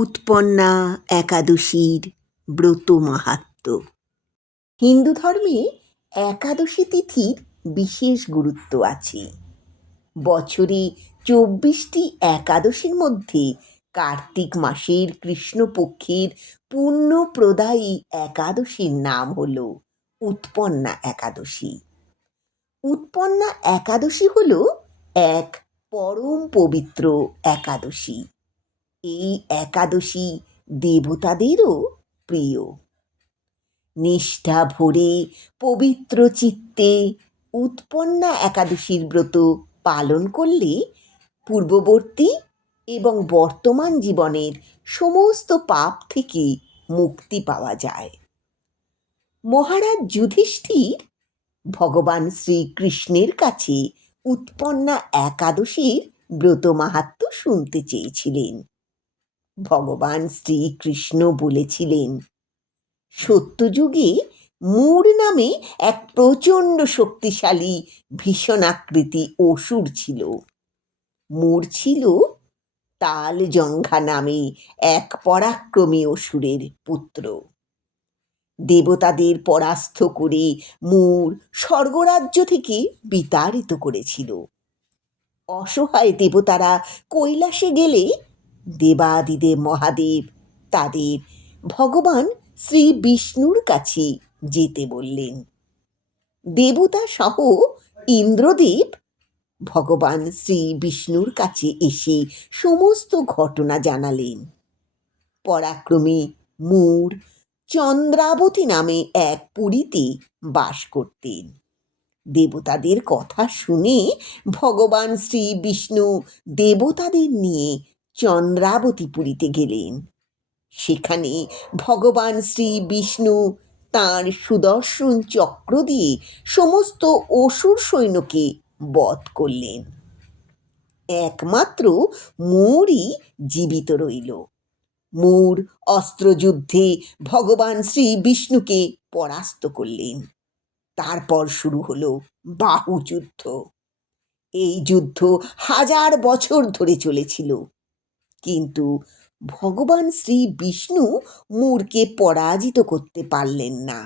উৎপন্না একাদশীর ব্রত মাহাত্ম্য। হিন্দু ধর্মে একাদশী তিথির বিশেষ গুরুত্ব আছে। বছরে ২৪টি একাদশীর মধ্যে কার্তিক মাসের কৃষ্ণপক্ষের পুণ্যপ্রদায়ী একাদশীর নাম হল উৎপন্না একাদশী। উৎপন্না একাদশী হল এক পরম পবিত্র একাদশী। এই একাদশী দেবতাদেরও প্রিয়। নিষ্ঠা ভরে পবিত্র চিত্তে উৎপন্না একাদশীর ব্রত পালন করলে পূর্ববর্তী এবং বর্তমান জীবনের সমস্ত পাপ থেকে মুক্তি পাওয়া যায়। মহারাজ যুধিষ্ঠির ভগবান শ্রীকৃষ্ণের কাছে উৎপন্না একাদশীর ব্রত মাহাত্ম্য শুনতে চেয়েছিলেন। ভগবান শ্রীকৃষ্ণ বলেছিলেন, সত্যযুগে মূর নামে এক প্রচণ্ড শক্তিশালী ভীষণাকৃতি অসুর ছিল। মূর ছিল তালজঙ্ঘা নামে এক পরাক্রমী অসুরের পুত্র। দেবতাদের পরাস্ত করে মূর স্বর্গরাজ্য থেকে বিতাড়িত করেছিল। অসহায় দেবতারা কৈলাসে গেলে দেবাদিদেব মহাদেব তাদের ভগবান শ্রী বিষ্ণুর কাছে যেতে বললেন। দেবতা সহ ইন্দ্রদেব ভগবান শ্রী বিষ্ণুর কাছে এসে সমস্ত ঘটনা জানালেন। পরাক্রমী মূর চন্দ্রাবতী নামে এক পুরীতে বাস করতেন। দেবতাদের কথা শুনে ভগবান শ্রী বিষ্ণু দেবতাদের নিয়ে চন্দ্রাবতীপুরীতে গেলেন। সেখানে ভগবান শ্রী বিষ্ণু তাঁর সুদর্শন চক্র দিয়ে সমস্ত অসুর সৈন্যকে বধ করলেন। একমাত্র মূরই জীবিত রইল। মূর অস্ত্রযুদ্ধে ভগবান শ্রী বিষ্ণুকে পরাস্ত করলেন। তারপর শুরু হলো বাহুযুদ্ধ। এই যুদ্ধ 1000 বছর ধরে চলেছিল, কিন্তু ভগবান শ্রী বিষ্ণু মূরকে পরাজিত করতে পারলেন না।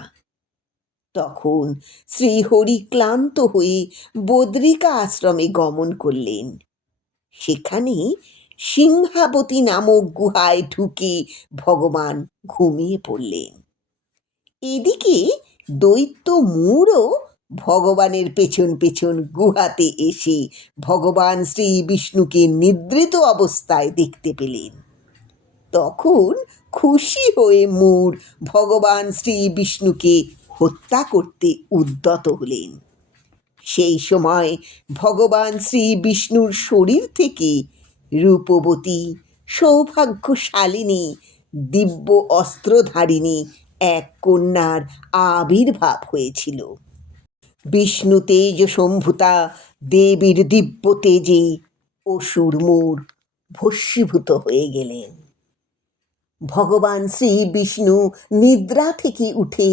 তখন শ্রীহরি ক্লান্ত হয়ে বদ্রিকা আশ্রমে গমন করলেন। সেখানে সিংহাবতী নামক গুহায় ঢুকে ভগবান ঘুমিয়ে পড়লেন। এদিকে দৈত্য মূরও ভগবানের পেছন পেছন গুহাতে এসে ভগবান শ্রী বিষ্ণুকে নিদ্রিত অবস্থায় দেখতে পেলেন। তখন খুশি হয়ে মূর ভগবান শ্রী বিষ্ণুকে হত্যা করতে উদ্যত হলেন। সেই সময় ভগবান শ্রী বিষ্ণুর শরীর থেকে রূপবতী সৌভাগ্যশালিনী দিব্য অস্ত্রধারিণী এক কন্যার আবির্ভাব হয়েছিল। বিষ্ণু তেজ সম্ভূতা দেবীর দিব্য তেজে অসুর মূর ভস্মীভূত হয়ে গেলেন। ভগবান শ্রী বিষ্ণু নিদ্রা থেকে উঠে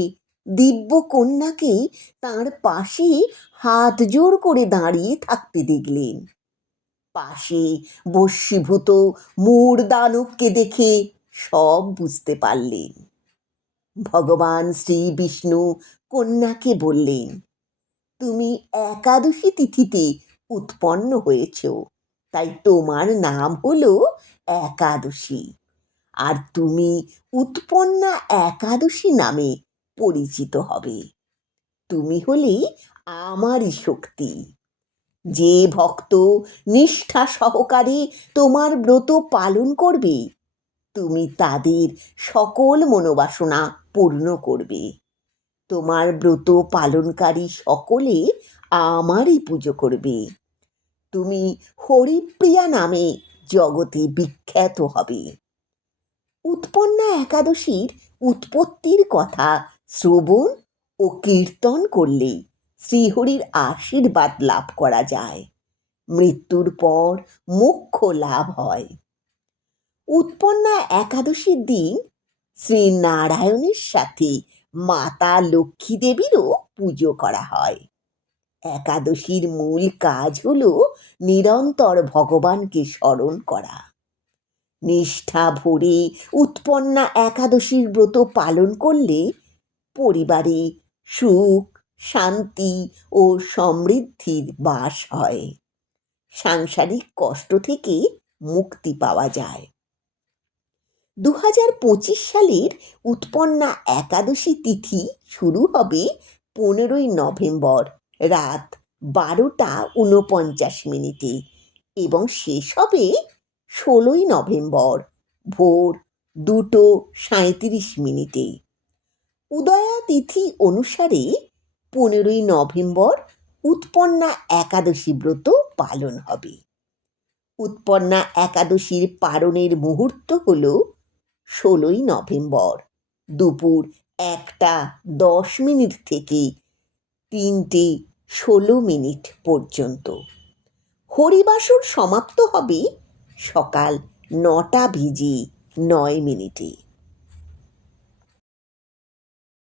দিব্য কন্যাকে তাঁর পাশে হাত জোড় করে দাঁড়িয়ে থাকতে দেখলেন। পাশে ভস্মীভূত মূর দানবকে দেখে সব বুঝতে পারলেন। ভগবান শ্রী বিষ্ণু কন্যাকে বললেন, তুমি একাদশী তিথিতে উৎপন্ন হয়েছ, তাই তোমার নাম হলো একাদশী, আর তুমি উৎপন্না একাদশী নামে পরিচিত হবে। তুমি হলে আমারই শক্তি। যে ভক্ত নিষ্ঠা সহকারে তোমার ব্রত পালন করবে, তুমি তাদের সকল মনোবাসনা পূর্ণ করবে। তোমার ব্রত পালনকারী সকলে আমারই পুজো করবে। তুমি হরিপ্রিয়া নামে জগতে বিখ্যাত হবে। উৎপন্না একাদশীর উৎপত্তির কথা শ্রবণ ও কীর্তন করলে শ্রীহরির আশীর্বাদ লাভ করা যায়। মৃত্যুর পর মোক্ষ লাভ হয়। উৎপন্না একাদশীর দিন শ্রী নারায়ণের সাথে মাতা লক্ষ্মী দেবীরও পুজো করা হয়। একাদশীর মূল কাজ হলো নিরন্তর ভগবানকে স্মরণ করা। নিষ্ঠা ভরে উৎপন্না একাদশীর ব্রত পালন করলে পরিবারে সুখ, শান্তি ও সমৃদ্ধির বাস হয়। সাংসারিক কষ্ট থেকে মুক্তি পাওয়া যায়। 2025 সালের উৎপন্না একাদশী তিথি শুরু হবে 15ই নভেম্বর রাত 12:49 এবং শেষ হবে 16ই নভেম্বর ভোর 2:37। উদয়া তিথি অনুসারে 15ই নভেম্বর উৎপন্না একাদশী ব্রত পালন হবে। উৎপন্না একাদশীর পালনের মুহূর্ত হল 16ই নভেম্বর দুপুর 1:10 থেকে 3:16 পর্যন্ত। হরিবাসর সমাপ্ত হবে সকাল 9:09।